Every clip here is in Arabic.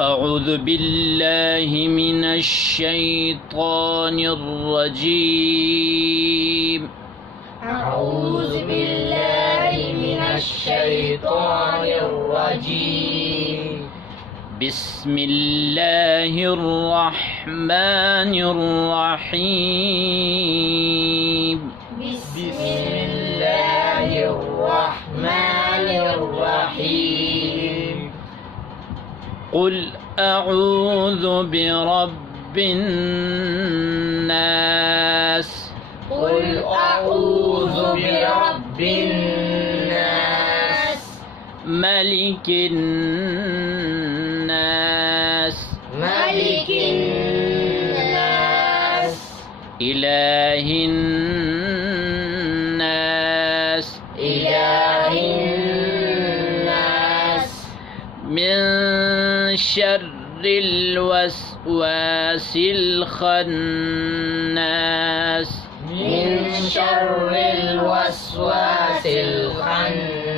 أعوذ بالله من الشيطان الرجيم. أعوذ بالله من الشيطان الرجيم. بسم الله الرحمن الرحيم. بسم الله الرحمن الرحيم. قل أعوذ برب الناس. قل أعوذ برب الناس. ملك الناس. ملك الناس. إله الناس. إله الناس. من شر الوسواس الخناس. من شر الوسواس الخناس.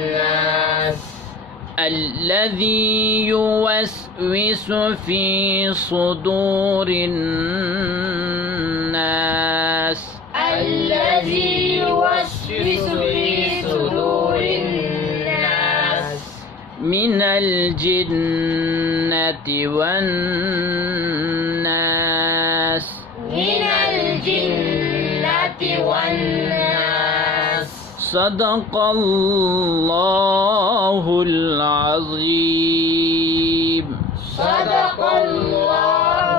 الذي يوسوس في صدور الناس. الذي يوسوس في صدور الناس. من الجنة والناس. من الجنة والناس. صدق الله العظيم. صدق الله